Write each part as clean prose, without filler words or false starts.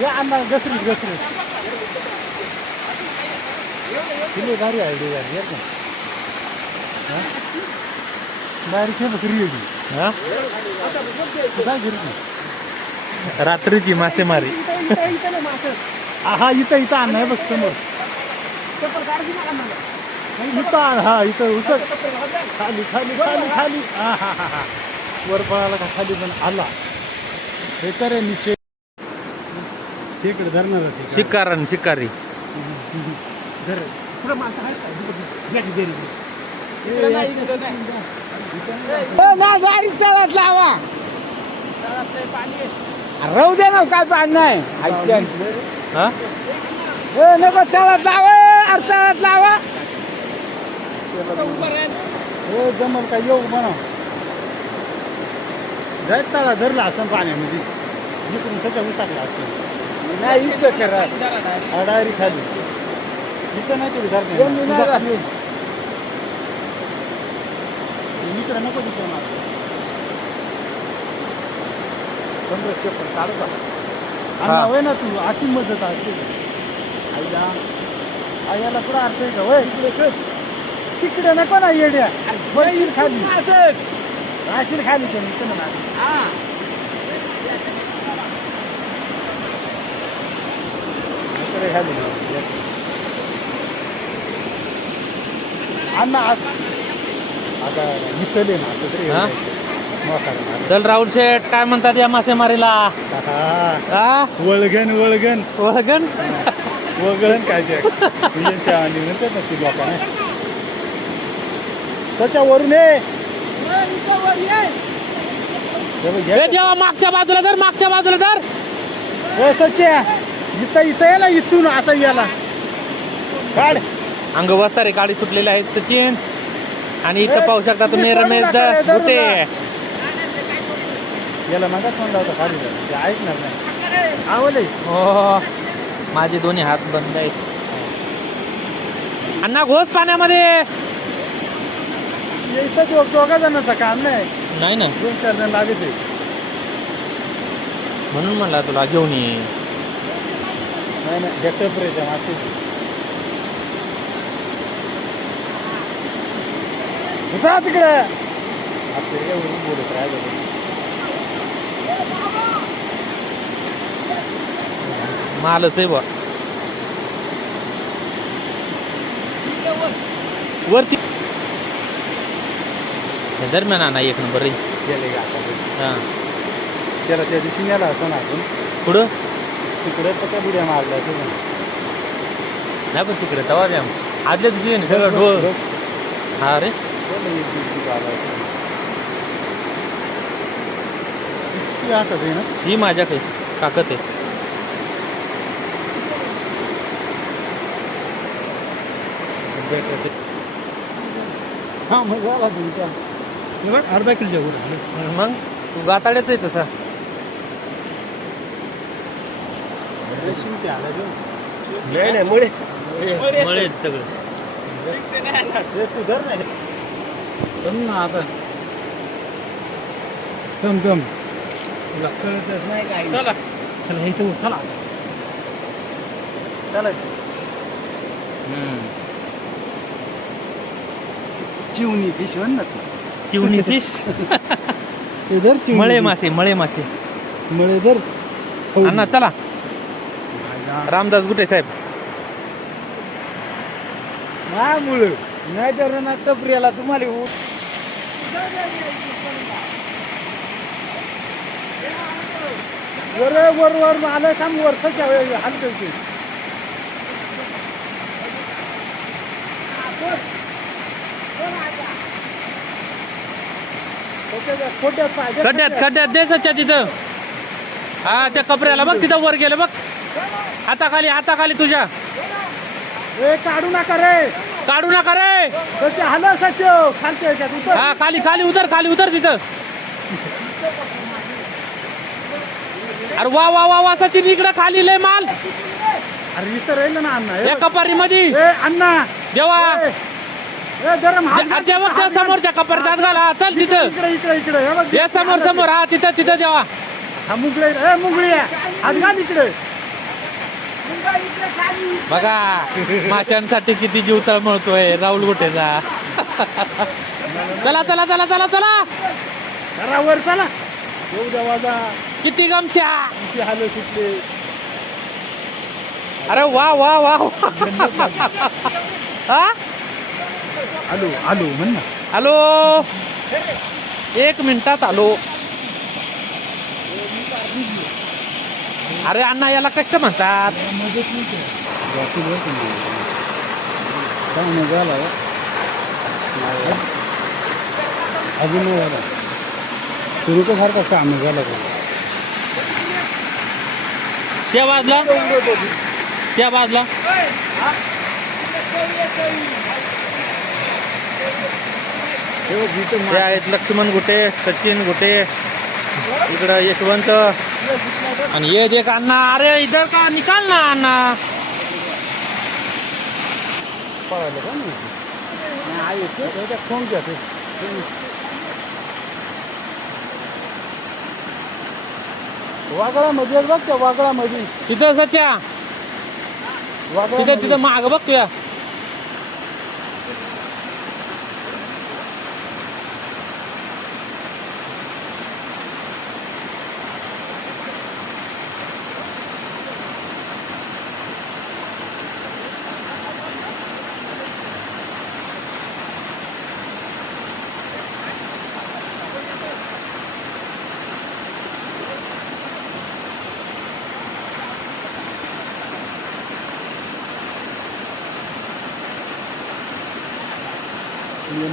या अण्णा घसरीत किती भारी आयडिया यार येत ना डायरेक्ट बकरी येते हा काय करते रात्रीची मासेमारी. हा इथं अण्णा आहे बघ समोर इथं हा इथं उचल खाली खाली खाली खाली हा हा हा हा वर पळाला का खाली पण आला हे करे निश्चय तिकडे धरणार होते शिकारण शिकारी. धर पुढे माणसं आहेत लावा राहू दे ना काय पाणी नाही हा नको चढत लावा चढत लावा हो जमल का येऊ म्हणा जायच त्याला धरला असं पाण्यामध्ये जिकडून सगळं उतारला असं नाही इथं करा डायरी खाली इथं नाही तरी धरणार इकडे नको तिकडे मला 1500 पण काढू का अण्णा होय ना तू अशी मदत असते आईला आईला पुढं अर्थ आहे का होय तिकडे नको ना येड्या राशील खाली राशील खाली ते म्हणा खाली अण्णा आता इथले ना आता तरी हा? चल राहुल शेठ काय म्हणतात या मासेमारीला? हा वळगण वळगण वळगण वगळण काय ते तुझ्या आणि म्हणतात ना ती लोकांना त्याच्यावरून हे देवा मागच्या बाजूला धर मागच्या बाजूला धर. सच्या इथं याला इथून आता याला काढ अंग वस्तारे गाडी सुटलेले आहेत सचिन आणि इथं पाहू शकता तुम्ही रमेश गुटे. याला मागाच म्हणला होता खाली ते ऐकणार नाही आवले हो माझे दोन्ही हात बंद आहेत. अण्णा घोष पाण्यामध्ये इथं दोघा जणांचं काम नाही ना 2-4 जण लागत आहे म्हणून म्हणला तुला घेऊन ये. नाही नाही डेक्टरपर्यंत मासे जा तिकडे आपल्याला एवढं बोलत राहायचं मालच आहे बा वरती दरम्यान आणा एक नंबर रे. गेले का आता हा त्याला त्या दिवशी नेला होता ना आपण पुढं तिकडे त्या बुड्या मारल्या नाही पण तिकडे तवा द्या आदल्या दिवशी आहे ना सगळं ढोल. हा रे हातात आहे ना ही माझ्याकडे ताकद आहे. हा मग झाला तुमचा अर्धा किलोच्या मग तू गाताड्याच आहे तसा. नाही नाही मुळेच मळे सगळं तू धर नाही ना आता कम तुला कळतच नाही काय चला चला इथं चला चला चिवणी फिश म्हण ना चिवणी फिश ते धर मळे मासे मळे मासे. मळे धर अण्णा चला रामदास गुटे साहेब. मुळ नाही तर ना टपरीला तुम्हाला वर वर वर आलं काम वरच्या हलकं खड्ड्यात दे सच्या तिथं. हा त्या कपड्याला बघ तिथं वर गेलं बघ हाताखाली तुझ्या. काढू नका रे काढू नका रे. त्याचे हलव सचिव खालच्या ह्याच्यात हा खाली उतर तिथं. अरे वा वा वा वा सचिन इकडं खाली लय माल. अरे इथं राहिलं ना अण्णा या कपारी मध्ये अण्णा देवा गरम देवा त्या समोरच्या कपारीत हात घाला. चल तिथं इकडे इकडे इकडे समोर हा तिथं देवा. हा मुंगळे मुंगळी हात घाल इकडे बघा माशांसाठी किती जीव तळमळतोय राहुल गोटेचा. चला चला चला चला चला चला वर चला. येऊ द्या वाजा. किती गमशा. किती हाल सुटले. अरे वा वा वा हा. आलो आलो म्हण ना. हॅलो 1 मिनिटात आलो. अरे अण्णा याला कष्ट म्हणतात. मदत नाही काय नाही झाला अजून नाही झाला. सुरू तर सारखा काम झाला का. त्या बाजला त्या बाजला ते आहेत लक्ष्मण गुटे, सचिन गुटे, इकडं यशवंत आणि ये देख अण्णा. अरे इधर का निकाल ना अण्णा. पळायला का नाही आई येते फोन घ्या ते. वागळामध्ये बघ त्या वागळामध्ये. तिथं सच्या तिथं तिथं माग बघ तुया.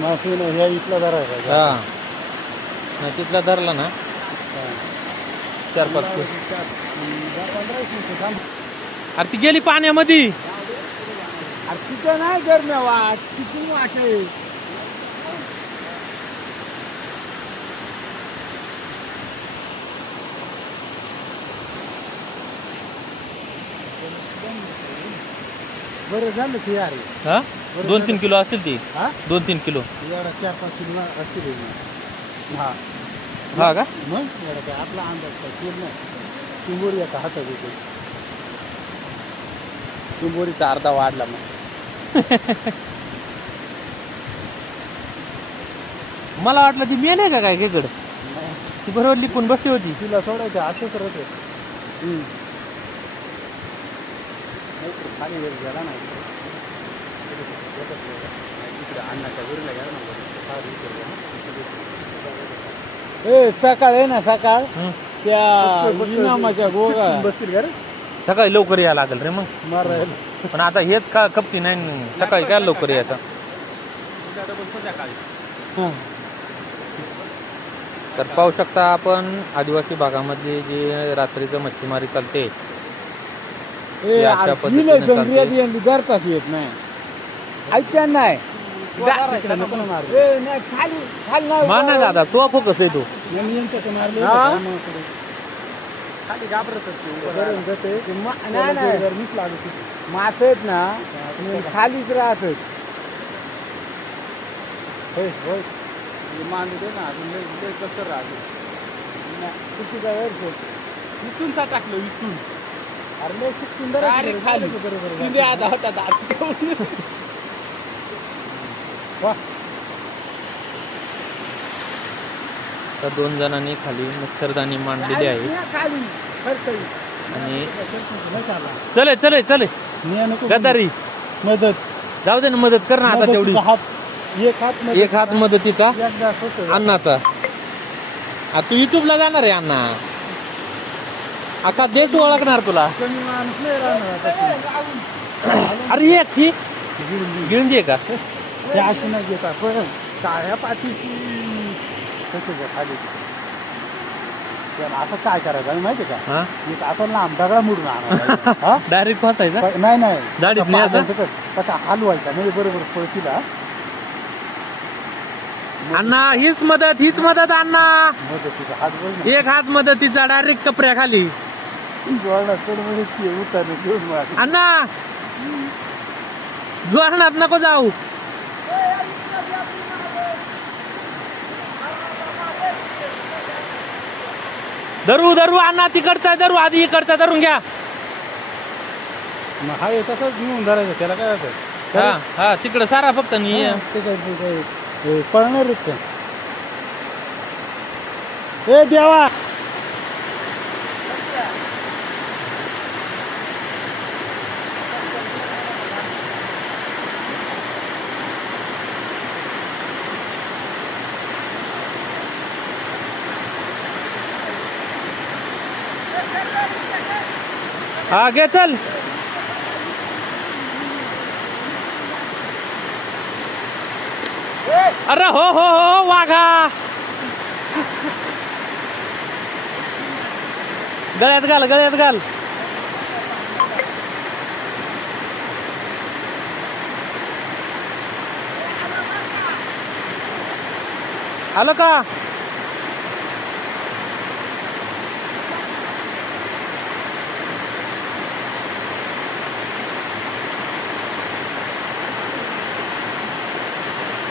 मासे ना ह्या इथला धरायचा. हा नाही तिथला धरला ना 4-5 किलो. अरे ती गेली पाण्यामध्ये. अरे तिथं नाही गरम्या वाट तिथून वाटे. बरं झालं की यार. हा 2-3 किलो असतील ती. हा 2-3 किलो. एवढा 4-5 किलो असतील. हा हा का. मग एवढा काय आपला अंदाज काय पूर्ण चिंबोरी आता हातात येते. चिंबोरीचा अर्धा वाढला मग. मला वाटलं ती मेले का काय केकड. ती बरोबर लिपून बसली होती. तिला सोडायचं असं करत आहे. खाली वेळ गेला नाही तिकडे अन्नाच्या घरीला गेला ना. ए सकाळ आहे ना सकाळ हं. त्या इनामाच्या गोगा बसतील का रे सकाळी लवकर यायला लागेल रे मग. मारायला. पण आता हेच का कपती नाही सकाळी काय लवकर यायचं. तर पाहू शकता आपण आदिवासी भागामध्ये जे रात्रीचं मच्छीमारी चालते. ए अशा पद्धतीने चालते. धरताच येत नाही. ऐकता नाही. तिकडे नको ना मारू. ए नाही खाली खाली नाही. मान नाही दादा तो फोकस आहे तो. यांनी यांच्याकडे मारले हा? कामाकडे. खाली घाबरतच ते. नाही नाही मीच लागत होती. मासे आहेत ना ते खालीच राहतात. होय होय मांडू दे ना अजून लय कसं राहते. चुकीचा वेळ इथून का टाकलं इथून. अरे लय शिकून Direct खाली. बरोबर चिंदे आता होता दात. वा तर 2 जणांनी खाली मच्छरदाणी मांडलेली आहे खाली खरखरी. आणि नाही चालला. चले चले चले मी नको गदारी मदत जाऊ दे ना मदत कर ना आता तेवढी. मदतीचा हात एक हात मदत. एक हात मदतीचा एकदा होतं. अण्णाचा. तू युट्यूबला जाणार आहे अण्णा. अख्खा देश ओळखणार तुला. कमी माणूस नाही राहणार आता. अरे एक ही गिळंजी आहे का. ते अशी नाही घेतात पण काळ्या पाठीची कसं खाली. त्याला असं काय करायचं आणि माहिती का हा एक आता लांब दगडा मोडून आणायचा. हा? डायरेक्ट फसायचा. नाही नाही दाढीत आता नाही आता? पाण्याचं कर. आता हलवायचा म्हणजे बरोबर पळतीला अण्णा हीच मदत अण्णा. मदतीचा हात बघ एक हात मदतीचा डायरेक्ट कपड्या खाली. जोडला म्हणजे उतारले घेऊन मार. अण्णा जोरणात नको जाऊ. धरू धरू अण्णा तिकडचा धरू आधी इकडचा धरून घ्या. मग हा हे तसंच नेऊन धरायचं त्याला काय होतं हा हा तिकडं सारा फक्त नाही ते काय पळणार का ए देवा हा घे चल अरे हो हो हो वाघा गळ्यात घाल गळ्यात घाल आलो का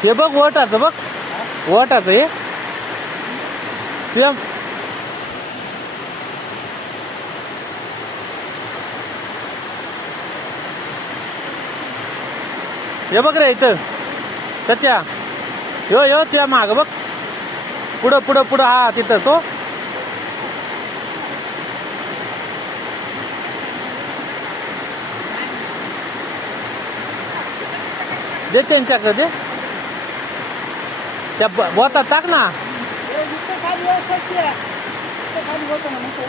हे बघ वटाचं बघ वटाचं हे हे बघ रे इथं त्याच्या यो यो त्या माग बघ पुढं पुढं पुढं हा तिथं तो दे त्यांच्याकडे दे त्या बोतात टाक ना खाली होतं ना मग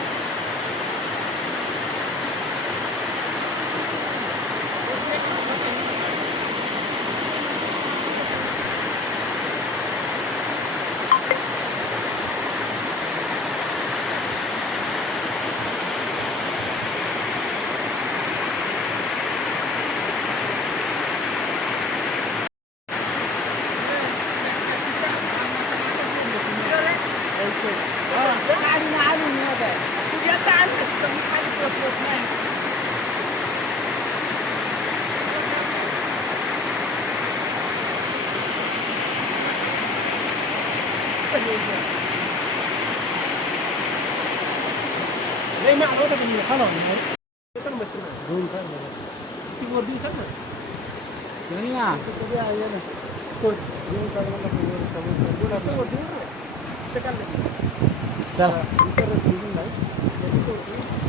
चला